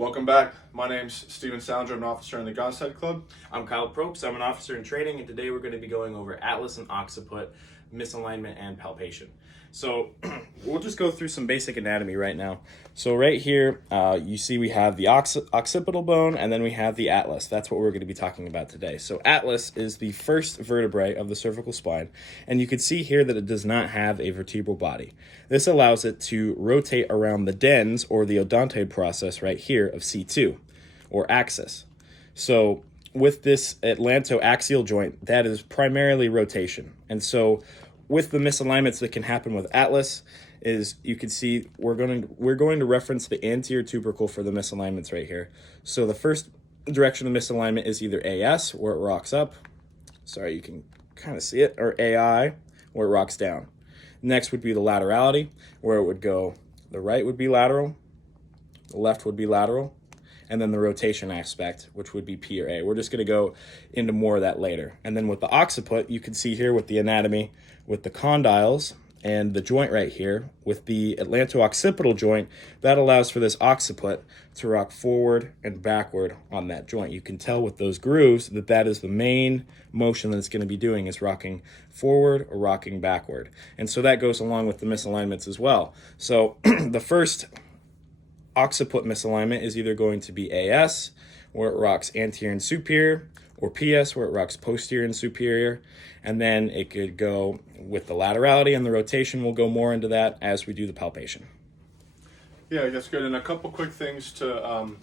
Welcome back. My name's Steven Salinger. I'm an officer in the Gunsight Club. I'm Kyle Probst. I'm an officer in training, and today we're going to be going over Atlas and Occiput, misalignment, and palpation. So we'll just go through some basic anatomy right now. So right here, you see we have the occipital bone, and then we have the atlas. That's what we're going to be talking about today. So atlas is the first vertebrae of the cervical spine, and you can see here that it does not have a vertebral body. This allows it to rotate around the dens, or the odontoid process right here of C2, or axis. So with this atlantoaxial joint, that is primarily rotation. And so with the misalignments that can happen with atlas is you can see we're going to reference the anterior tubercle for the misalignments right here. So the first direction of misalignment is either AS, where it rocks up. Sorry, you can kind of see it, or AI, where it rocks down. Next would be the laterality, where it would go, the right would be lateral, the left would be lateral, and then the rotation aspect, which would be P or A. We're just going to go into more of that later. And then with the occiput, you can see here with the anatomy, with the condyles and the joint right here, with the atlanto-occipital joint, that allows for this occiput to rock forward and backward on that joint. You can tell with those grooves that that is the main motion that it's going to be doing, is rocking forward or rocking backward. And so that goes along with the misalignments as well. So the first occiput misalignment is either going to be AS, where it rocks anterior and superior, or PS, where it rocks posterior and superior. And then it could go with the laterality, and the rotation will go more into that as we do the palpation. Yeah, that's good. And a couple quick things to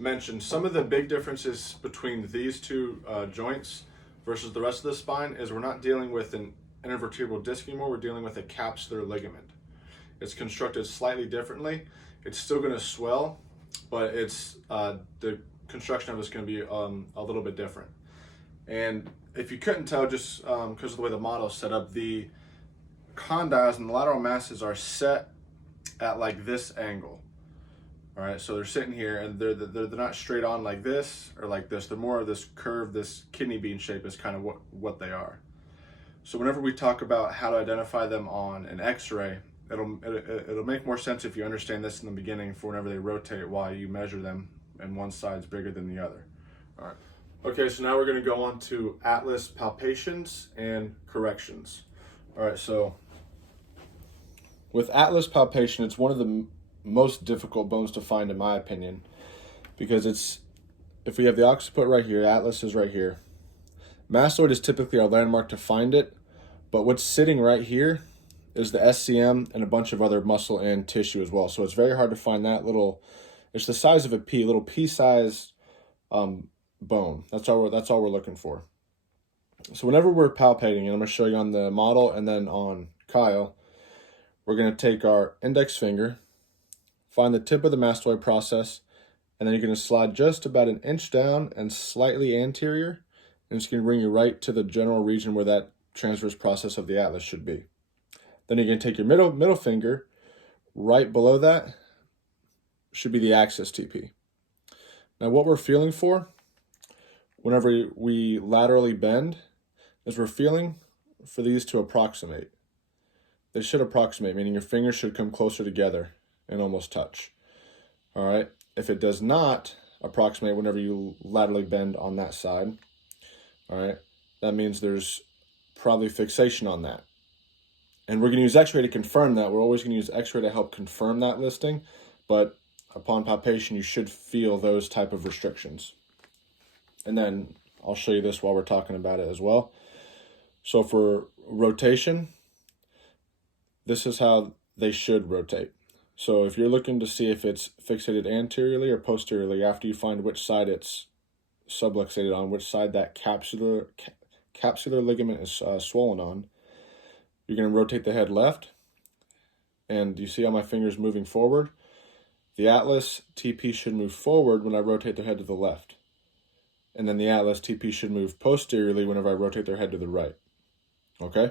mention. Some of the big differences between these two joints versus the rest of the spine is we're not dealing with an intervertebral disc anymore. We're dealing with a capsular ligament. It's constructed slightly differently. It's still going to swell, but it's the construction of it's going to be a little bit different. And if you couldn't tell, just because of the way the model is set up, the condyles and the lateral masses are set at like this angle. All right, so they're sitting here, and they're not straight on like this or like this. They're more of this curve, this kidney bean shape is kind of what they are. So whenever we talk about how to identify them on an X-ray, it'll make more sense if you understand this in the beginning, for whenever they rotate, why you measure them and one side's bigger than the other. All right. Okay, so now we're going to go on to atlas palpations and corrections. All right, so with atlas palpation, it's one of the most difficult bones to find, in my opinion, because if we have the occiput right here, atlas is right here. Mastoid is typically our landmark to find it, but what's sitting right here is the SCM and a bunch of other muscle and tissue as well. So it's very hard to find that little, it's the size of a pea, little pea-sized bone. That's all we're looking for. So whenever we're palpating, and I'm going to show you on the model and then on Kyle, we're going to take our index finger, find the tip of the mastoid process, and then you're going to slide just about an inch down and slightly anterior, and it's going to bring you right to the general region where that transverse process of the atlas should be. Then you're going to take your middle finger, right below that should be the axis TP. Now what we're feeling for whenever we laterally bend is we're feeling for these to approximate. They should approximate, meaning your fingers should come closer together and almost touch. All right. If it does not approximate whenever you laterally bend on that side, all right, that means there's probably fixation on that. And we're going to use X-ray to confirm that. We're always going to use X-ray to help confirm that listing, but upon palpation, you should feel those type of restrictions. And then I'll show you this while we're talking about it as well. So for rotation, this is how they should rotate. So if you're looking to see if it's fixated anteriorly or posteriorly, after you find which side it's subluxated on, which side that capsular ligament is swollen on, you're going to rotate the head left. And you see how my finger's moving forward? The atlas TP should move forward when I rotate their head to the left. And then the atlas TP should move posteriorly whenever I rotate their head to the right. Okay?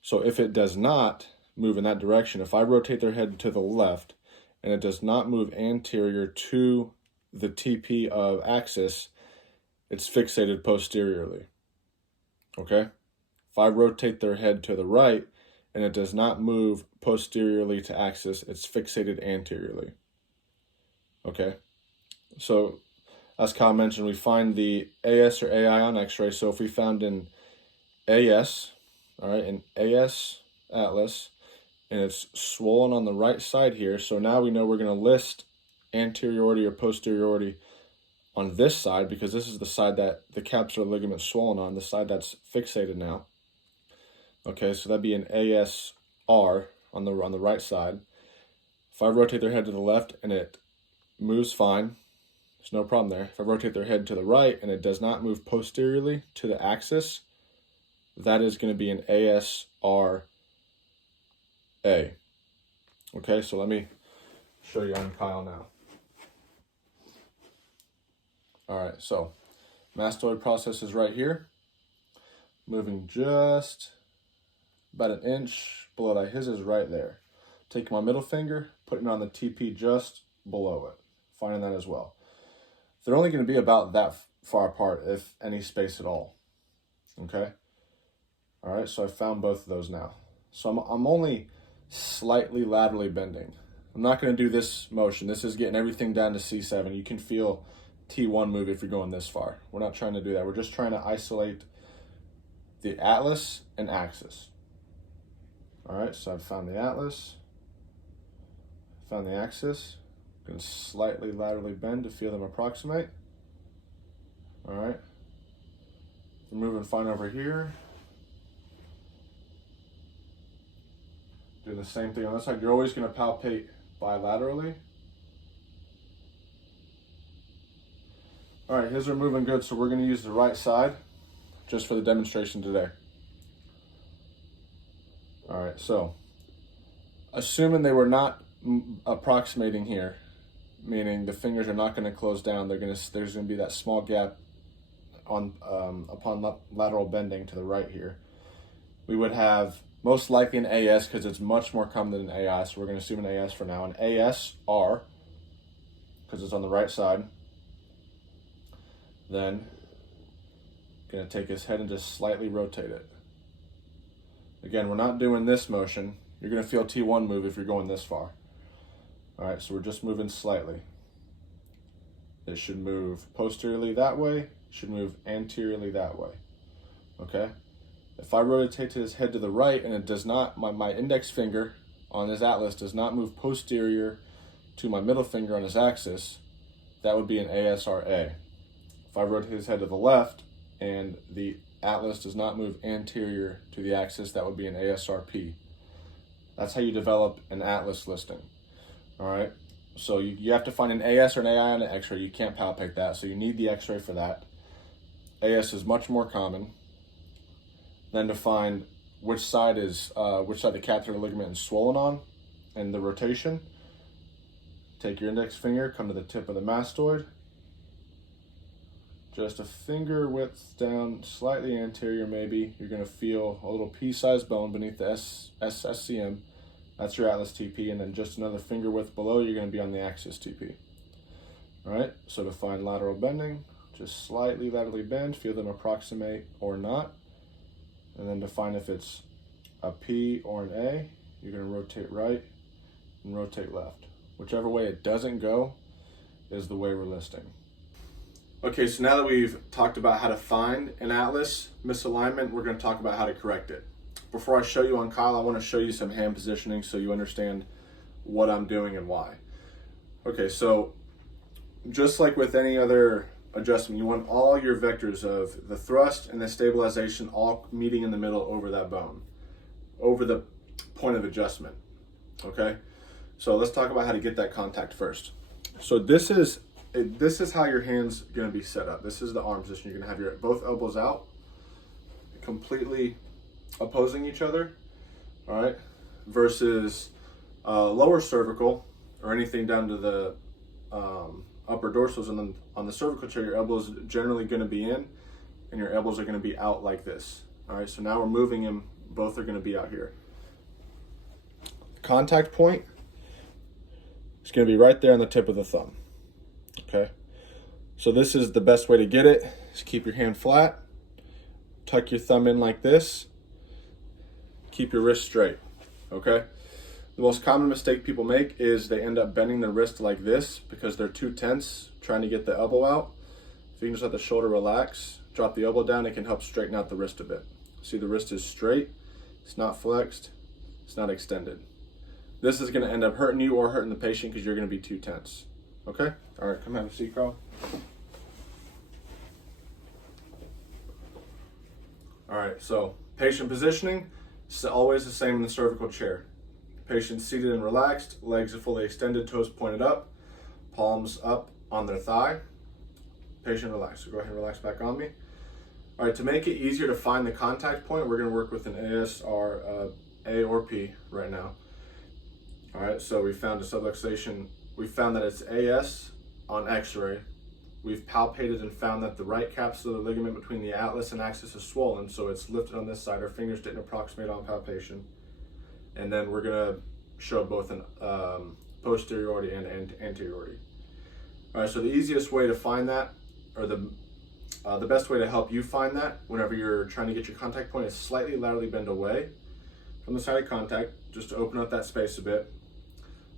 So if it does not move in that direction, if I rotate their head to the left and it does not move anterior to the TP of axis, it's fixated posteriorly. Okay? If I rotate their head to the right and it does not move posteriorly to axis, it's fixated anteriorly. Okay? So as Kyle mentioned, we find the AS or AI on x-ray. So if we found an AS, all right, an AS atlas, and it's swollen on the right side here, so now we know we're going to list anteriority or posteriority on this side, because this is the side that the capsular ligament is swollen on, the side that's fixated now. Okay, so that'd be an ASR on the right side. If I rotate their head to the left and it moves fine, there's no problem there. If I rotate their head to the right and it does not move posteriorly to the axis, that is going to be an ASRA. Okay, so let me show you on Kyle now. All right, so mastoid process is right here, moving just about an inch below that. His is right there. Taking my middle finger, putting it on the TP just below it, finding that as well. They're only going to be about that far apart, if any space at all. Okay. All right, so I found both of those now. So I'm only slightly laterally bending. I'm not going to do this motion. This is getting everything down to C7. You can feel T1 move if you're going this far. We're not trying to do that. We're just trying to isolate the atlas and axis. All right, so I've found the atlas, found the axis. Going to slightly laterally bend to feel them approximate. All right. We're moving fine over here. Doing the same thing on this side. You're always going to palpate bilaterally. All right, his are moving good, so we're going to use the right side just for the demonstration today. All right, so assuming they were not approximating here, meaning the fingers are not going to close down, there's going to be that small gap on upon lateral bending to the right here. We would have most likely an AS, because it's much more common than an AI, so we're going to assume an AS for now. An ASR, because it's on the right side. Then going to take his head and just slightly rotate it. Again, we're not doing this motion. You're going to feel T1 move if you're going this far. All right, so we're just moving slightly. It should move posteriorly that way. It should move anteriorly that way. Okay? If I rotate his head to the right and it does not, my index finger on his atlas does not move posterior to my middle finger on his axis, that would be an ASRA. If I rotate his head to the left and the atlas does not move anterior to the axis, that would be an ASRP. That's how you develop an atlas listing. All right, so you have to find an AS or an AI on an x-ray. You can't palpate that, so you need the x-ray for that. AS is much more common. Then to find which side the capsular ligament is swollen on and the rotation, take your index finger, come to the tip of the mastoid, just a finger width down, slightly anterior maybe. You're going to feel a little pea-sized bone beneath the SCM. That's your atlas TP, and then just another finger width below, you're going to be on the axis TP. All right, so to find lateral bending, just slightly laterally bend, feel them approximate or not. And then to find if it's a P or an A, you're going to rotate right and rotate left. Whichever way it doesn't go is the way we're listing. Okay, so now that we've talked about how to find an atlas misalignment, we're going to talk about how to correct it. Before I show you on Kyle, I want to show you some hand positioning so you understand what I'm doing and why. Okay, so just like with any other adjustment, you want all your vectors of the thrust and the stabilization all meeting in the middle over that bone, over the point of adjustment. Okay, so let's talk about how to get that contact first. So this is how your hand's going to be set up. This is the arm position. You're going to have your both elbows out, completely opposing each other, all right, versus lower cervical or anything down to the upper dorsals, and then on the cervical chair, your elbows are generally going to be in and your elbows are going to be out like this. All right, so now we're moving them, both are going to be out here. Contact point is going to be right there on the tip of the thumb. Okay, so this is the best way to get it, is keep your hand flat, tuck your thumb in like this, keep your wrist straight. Okay, The most common mistake people make is they end up bending their wrist like this because they're too tense trying to get the elbow out. If you can just let the shoulder relax, drop the elbow down, it can help straighten out the wrist a bit. See, the wrist is straight, it's not flexed, it's not extended. This is going to end up hurting you or hurting the patient because you're going to be too tense. Okay? All right, come have a seat, Carl. All right, so patient positioning is always the same in the cervical chair. Patient seated and relaxed, legs are fully extended, toes pointed up, palms up on their thigh. Patient relaxed. So go ahead and relax back on me. All right, to make it easier to find the contact point, we're going to work with an ASR A or P right now. All right, so we found a subluxation. We found that it's AS on X-ray. We've palpated and found that the right capsular ligament between the atlas and axis is swollen, so it's lifted on this side. Our fingers didn't approximate on palpation. And then we're gonna show both an posteriority and anteriority. All right, so the easiest way to find that, or the best way to help you find that whenever you're trying to get your contact point, is slightly laterally bend away from the side of contact, just to open up that space a bit.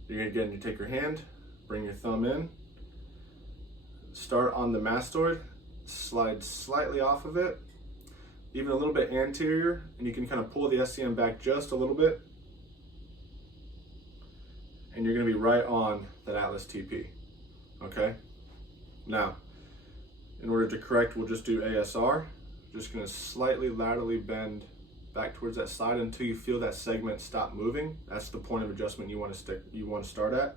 You're gonna you take your hand, bring your thumb in, start on the mastoid, slide slightly off of it, even a little bit anterior, and you can kind of pull the SCM back just a little bit, and you're going to be right on that atlas TP. Okay? Now, in order to correct, we'll just do ASR. Just going to slightly laterally bend back towards that side until you feel that segment stop moving. That's the point of adjustment you want to start at.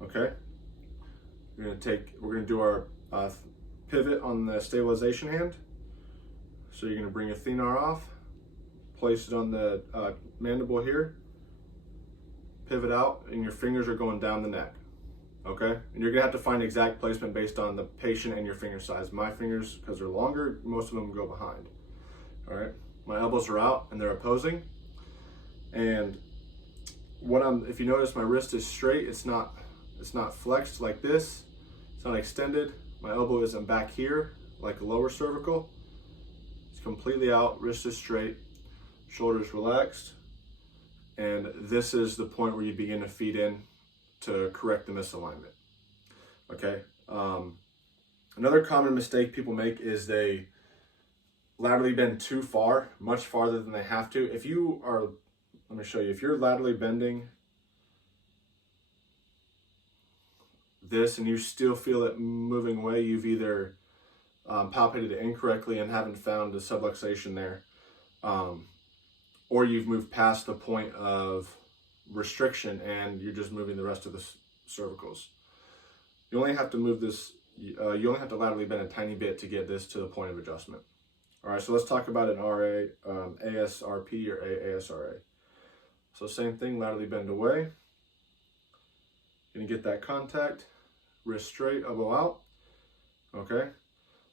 Okay? We're going to do our pivot on the stabilization hand. So you're going to bring your thenar off, place it on the mandible here, pivot out, and your fingers are going down the neck. Okay? And you're going to have to find exact placement based on the patient and your finger size. My fingers, because they're longer, most of them go behind. All right? My elbows are out and they're opposing. And if you notice, my wrist is straight. It's not flexed like this. It's not extended. My elbow isn't back here like a lower cervical. It's completely out. Wrist is straight. Shoulders relaxed. And this is the point where you begin to feed in to correct the misalignment. Okay. Another common mistake people make is they laterally bend too far, much farther than they have to. Let me show you. If you're laterally bending this and you still feel it moving away, you've either palpated it incorrectly and haven't found a subluxation there, or you've moved past the point of restriction and you're just moving the rest of the cervicals. You only have to move this, you only have to laterally bend a tiny bit to get this to the point of adjustment. All right, so let's talk about an RA, ASRP or ASRA. So same thing, laterally bend away. Gonna get that contact, wrist straight, elbow out. Okay,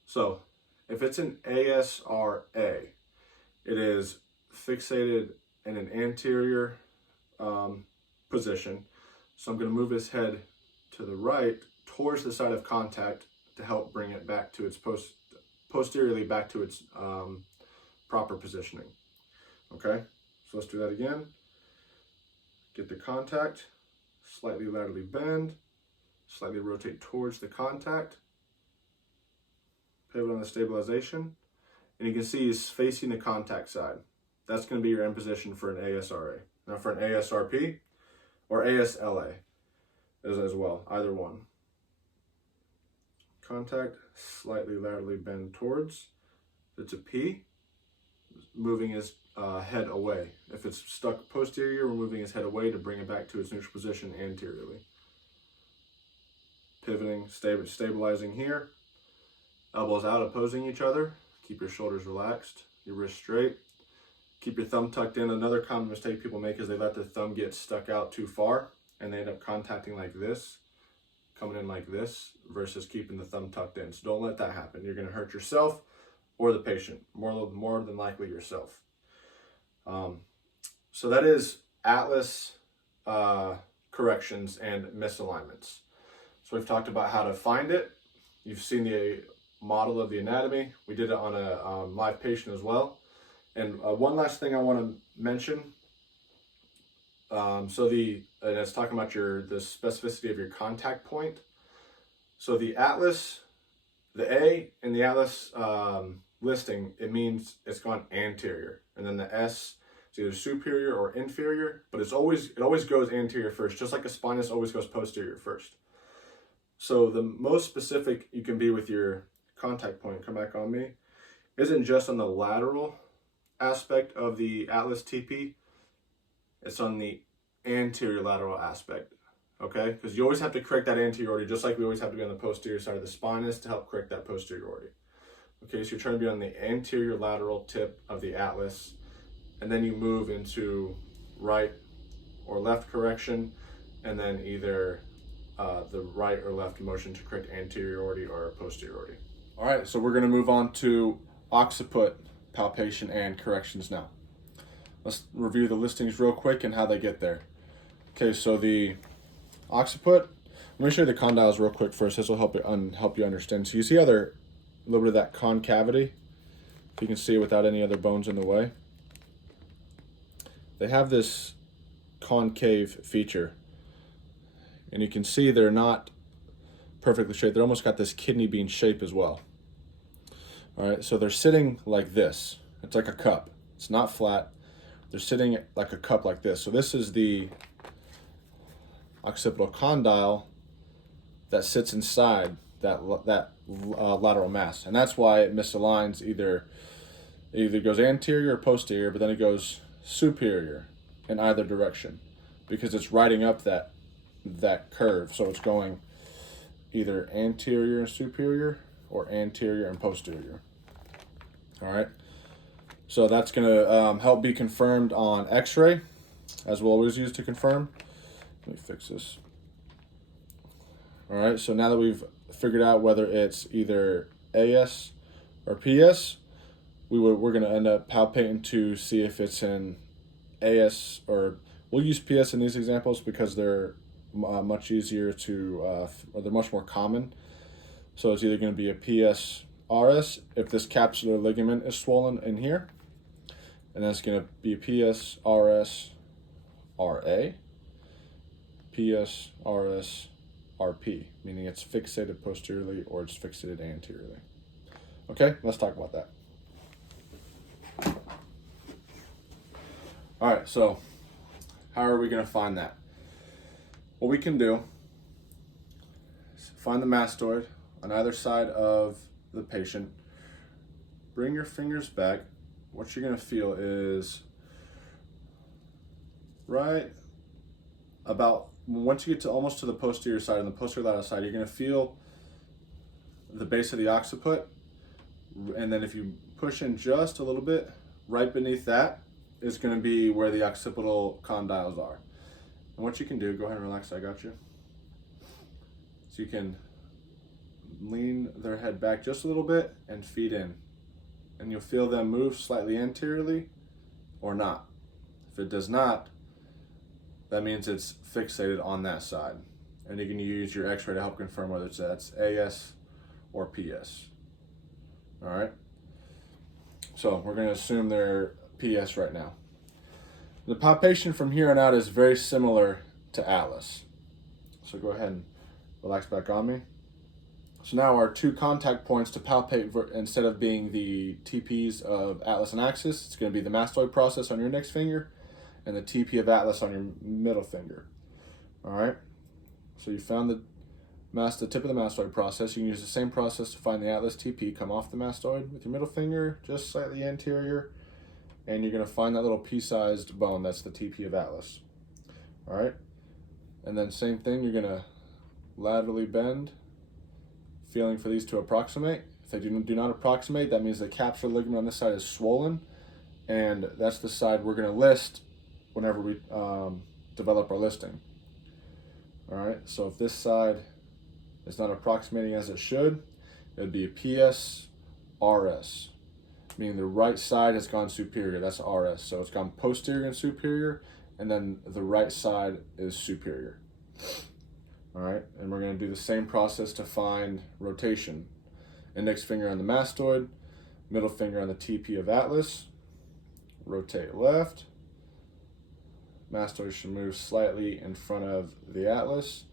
so if it's an ASRA, it is fixated in an anterior position. So I'm gonna move his head to the right towards the side of contact to help bring it back to its posteriorly back to its proper positioning. Okay, so let's do that again. Get the contact, slightly laterally bend, slightly rotate towards the contact, pivot on the stabilization, and you can see he's facing the contact side. That's going to be your end position for an ASRA. Now for an ASRP or ASLA as well, either one. Contact, slightly laterally bend towards. If it's a P, moving his head away. If it's stuck posterior, we're moving his head away to bring it back to its neutral position anteriorly. Pivoting, stabilizing here. Elbows out, opposing each other. Keep your shoulders relaxed, your wrist straight. Keep your thumb tucked in. Another common mistake people make is they let their thumb get stuck out too far and they end up contacting like this, coming in like this, versus keeping the thumb tucked in. So don't let that happen. You're going to hurt yourself or the patient, more than likely yourself. So that is atlas corrections and misalignments. So we've talked about how to find it. You've seen the model of the anatomy. We did it on a live patient as well. And one last thing I want to mention And it's talking about the specificity of your contact point. So the atlas, the A in the atlas listing, it means it's gone anterior, and then the S is either superior or inferior, but it always goes anterior first, just like a spinous always goes posterior first. So the most specific you can be with your contact point, come back on me, isn't just on the lateral aspect of the atlas TP, it's on the anterior lateral aspect, okay? Because you always have to correct that anteriority, just like we always have to be on the posterior side of the spinous to help correct that posteriority. Okay, so you're trying to be on the anterior lateral tip of the atlas, and then you move into right or left correction, and then either the right or left motion to correct anteriority or posteriority. All right, so we're gonna move on to occiput palpation and corrections now. Let's review the listings real quick and how they get there. Okay, so the occiput, let me show you the condyles real quick first. This will help you understand. So you see how they're a little bit of that concavity, if you can see it without any other bones in the way. They have this concave feature, and you can see they're not perfectly straight. They're almost got this kidney bean shape as well. All right, so they're sitting like this. It's like a cup. It's not flat. They're sitting like a cup like this. So this is the occipital condyle that sits inside that lateral mass, and that's why it misaligns. It either goes anterior or posterior, but then it goes superior in either direction because it's riding up that curve. So it's going either anterior and superior or anterior and posterior. All right, so that's gonna help be confirmed on x-ray, as we'll always use to confirm. Let me fix this. All right, so now that we've figured out whether it's either AS or PS, we're gonna end up palpating to see if it's in AS, or we'll use PS in these examples because they're much easier to, or they're much more common. So it's either going to be a PS RS if this capsular ligament is swollen in here, and that's going to be a PS RS RA, PS RS RP, meaning it's fixated posteriorly or it's fixated anteriorly. Okay, let's talk about that. All right, so how are we going to find that? What we can do is find the mastoid on either side of the patient. Bring your fingers back. What you're going to feel is right about, once you get to almost to the posterior side, on the posterior lateral side, you're going to feel the base of the occiput. And then if you push in just a little bit, right beneath that is going to be where the occipital condyles are. And what you can do, go ahead and relax, I got you. So you can lean their head back just a little bit and feed in. And you'll feel them move slightly anteriorly or not. If it does not, that means it's fixated on that side. And you can use your x-ray to help confirm whether that's AS or PS. All right? So we're going to assume they're PS right now. The palpation from here on out is very similar to Atlas. So go ahead and relax back on me. So now our two contact points to palpate, instead of being the TPs of Atlas and Axis, it's going to be the mastoid process on your index finger and the TP of Atlas on your middle finger. All right. So you found the tip of the mastoid process. You can use the same process to find the Atlas TP. Come off the mastoid with your middle finger, just slightly anterior, and you're going to find that little pea-sized bone. That's the TP of Atlas. All right. And then same thing, you're going to laterally bend, feeling for these to approximate. If they do not approximate, that means the capsular ligament on this side is swollen, and that's the side we're going to list whenever we develop our listing. All right, so if this side is not approximating as it should, it would be a PS RS, meaning the right side has gone superior. That's RS. So it's gone posterior and superior, and then the right side is superior. All right, and we're going to do the same process to find rotation. Index finger on the mastoid, middle finger on the TP of Atlas, rotate left, mastoid should move slightly in front of the atlas.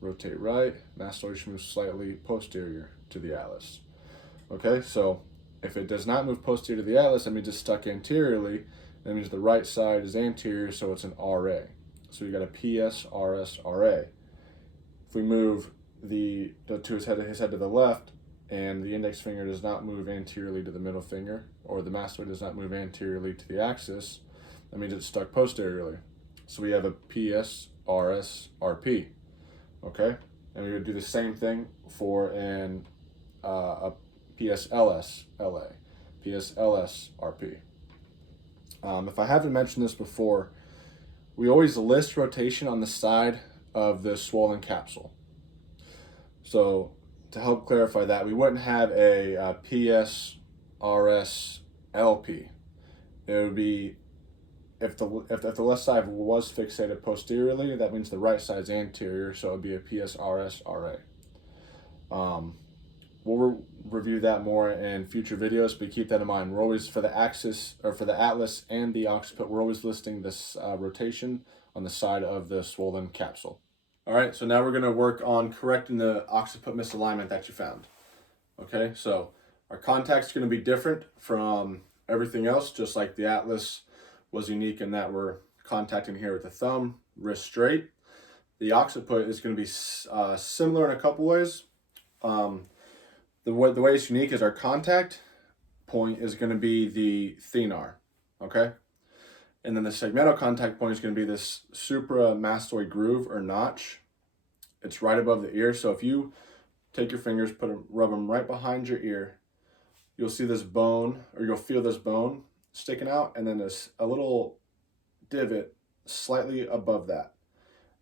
Rotate right, mastoid should move slightly posterior to the atlas. Okay, so if it does not move posterior to the atlas, that means it's stuck anteriorly. That means the right side is anterior, so it's an RA. So you got a PS, RS, RA. If we move his head to the left, and the index finger does not move anteriorly to the middle finger, or the mastoid does not move anteriorly to the axis, that means it's stuck posteriorly. So we have a PS, RS, RP. Okay, and we would do the same thing for a PSLS, LA, PSLS, RP. If I haven't mentioned this before, we always list rotation on the side of the swollen capsule. So to help clarify that, we wouldn't have a PS, RS, LP. It would be, if the left side was fixated posteriorly, that means the right side's anterior, so it would be a PS, RS, RA. We'll review that more in future videos, but keep that in mind. We're always, for the axis, or for the atlas and the occiput, we're always listing this rotation on the side of the swollen capsule. All right, so now we're gonna work on correcting the occiput misalignment that you found. Okay, so our contact's gonna be different from everything else, just like the atlas was unique in that we're contacting here with the thumb, wrist straight. The occiput is gonna be similar in a couple ways. The way it's unique is our contact point is going to be the thenar, okay? And then the segmental contact point is going to be this supramastoid groove or notch. It's right above the ear. So if you take your fingers, rub them right behind your ear, you'll see this bone, or you'll feel this bone sticking out, and then there's a little divot slightly above that.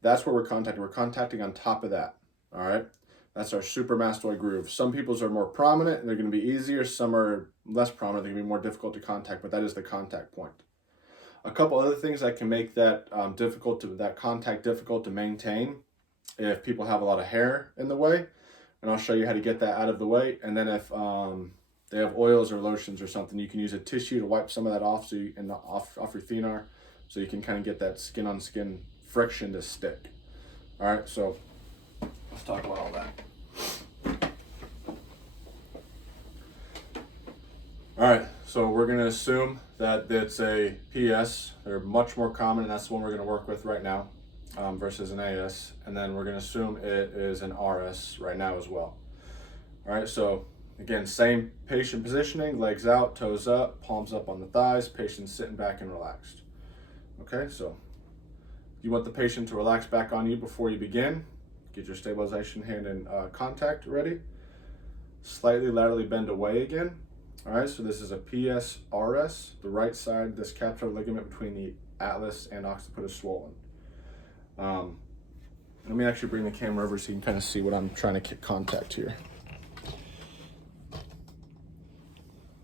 That's where we're contacting. We're contacting on top of that, all right? That's our supramastoid groove. Some people's are more prominent and they're going to be easier. Some are less prominent. They're going to be more difficult to contact, but that is the contact point. A couple other things that can make that contact difficult to maintain, if people have a lot of hair in the way, and I'll show you how to get that out of the way. And then if they have oils or lotions or something, you can use a tissue to wipe some of that off, off your thenar, so you can kind of get that skin on skin friction to stick. All right, so let's talk about all that. All right, so we're going to assume that it's a PS. They're much more common, and that's the one we're going to work with right now versus an AS. And then we're going to assume it is an RS right now as well. All right, so again, same patient positioning, legs out, toes up, palms up on the thighs, patient sitting back and relaxed. Okay, so you want the patient to relax back on you before you begin. Get your stabilization hand in contact ready. Slightly laterally bend away again. All right, so this is a PS RS. The right side, this capsular ligament between the atlas and occiput is swollen. Let me actually bring the camera over so you can kind of see what I'm trying to contact here.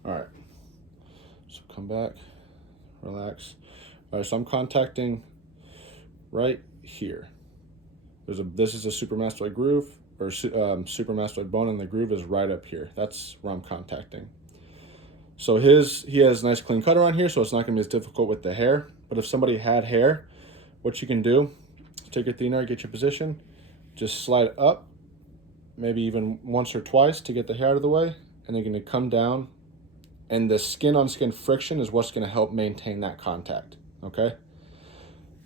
All right, so come back, relax. All right, so I'm contacting right here. This is a supramastoid groove, or supramastoid bone, and the groove is right up here. That's where I'm contacting. So he has nice clean cut around here, so it's not going to be as difficult with the hair. But if somebody had hair, what you can do, take your thenar, get your position, just slide up, maybe even once or twice to get the hair out of the way, and they're going to come down, and the skin-on-skin friction is what's going to help maintain that contact, okay?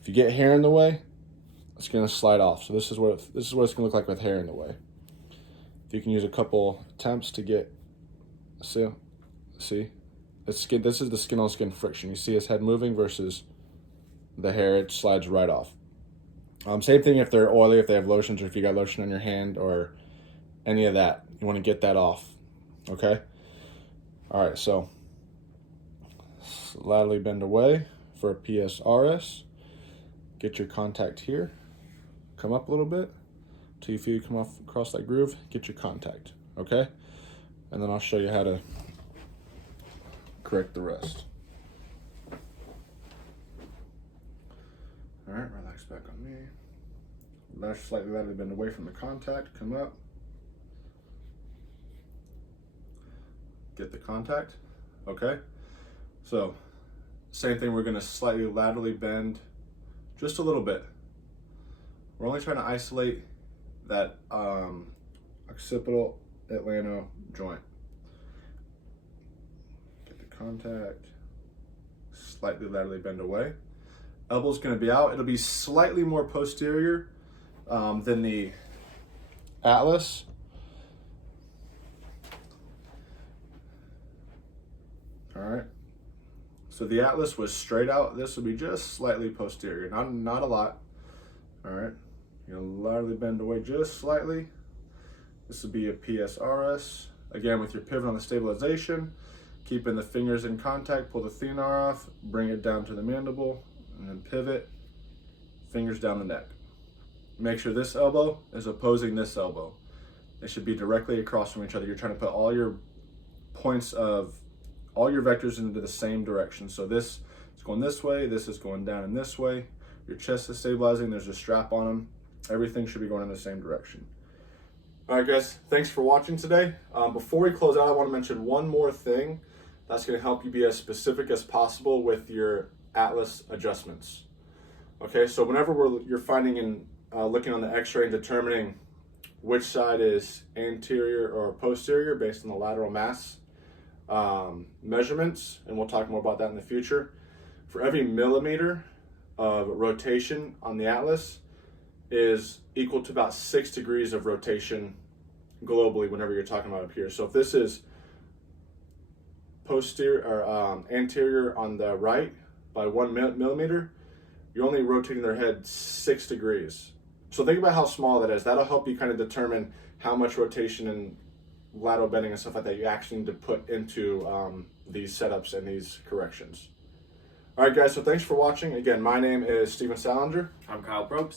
If you get hair in the way, it's going to slide off. So this is what it's going to look like with hair in the way. If you can use a couple attempts to get, see, this is the skin-on-skin friction. You see his head moving versus the hair, it slides right off. Same thing if they're oily, if they have lotions, or if you got lotion on your hand or any of that. You want to get that off, okay? All right, so laterally bend away for a PSRS. Get your contact here. Come up a little bit till you feel you come off across that groove. Get your contact, okay? And then I'll show you how to correct the rest. All right, relax back on me. Slightly laterally bend away from the contact. Come up. Get the contact, okay? So Same thing, we're going to slightly laterally bend just a little bit. We're only trying to isolate that occipital atlano joint. Get the contact, slightly laterally bend away. Elbow's going to be out. It'll be slightly more posterior than the atlas. All right. So the atlas was straight out. This will be just slightly posterior, not a lot. All right. You're going to laterally bend away just slightly. This will be a PSRS. Again, with your pivot on the stabilization, keeping the fingers in contact, pull the thenar off, bring it down to the mandible, and then pivot, fingers down the neck. Make sure this elbow is opposing this elbow. They should be directly across from each other. You're trying to put all your points of all your vectors into the same direction. So this is going this way, this is going down in this way. Your chest is stabilizing, there's a strap on them. Everything should be going in the same direction. All right, guys, thanks for watching today. Before we close out, I want to mention one more thing that's going to help you be as specific as possible with your atlas adjustments. Okay, so whenever you're finding and looking on the x-ray and determining which side is anterior or posterior based on the lateral mass measurements, and we'll talk more about that in the future, for every millimeter of rotation on the atlas is equal to about 6 degrees of rotation globally whenever you're talking about up here. So if this is posterior or anterior on the right by 1 millimeter, you're only rotating their head 6 degrees. So think about how small that is. That'll help you kind of determine how much rotation and lateral bending and stuff like that you actually need to put into these setups and these corrections. All right, guys, so thanks for watching. Again, my name is Steven Salinger. I'm Kyle Probst.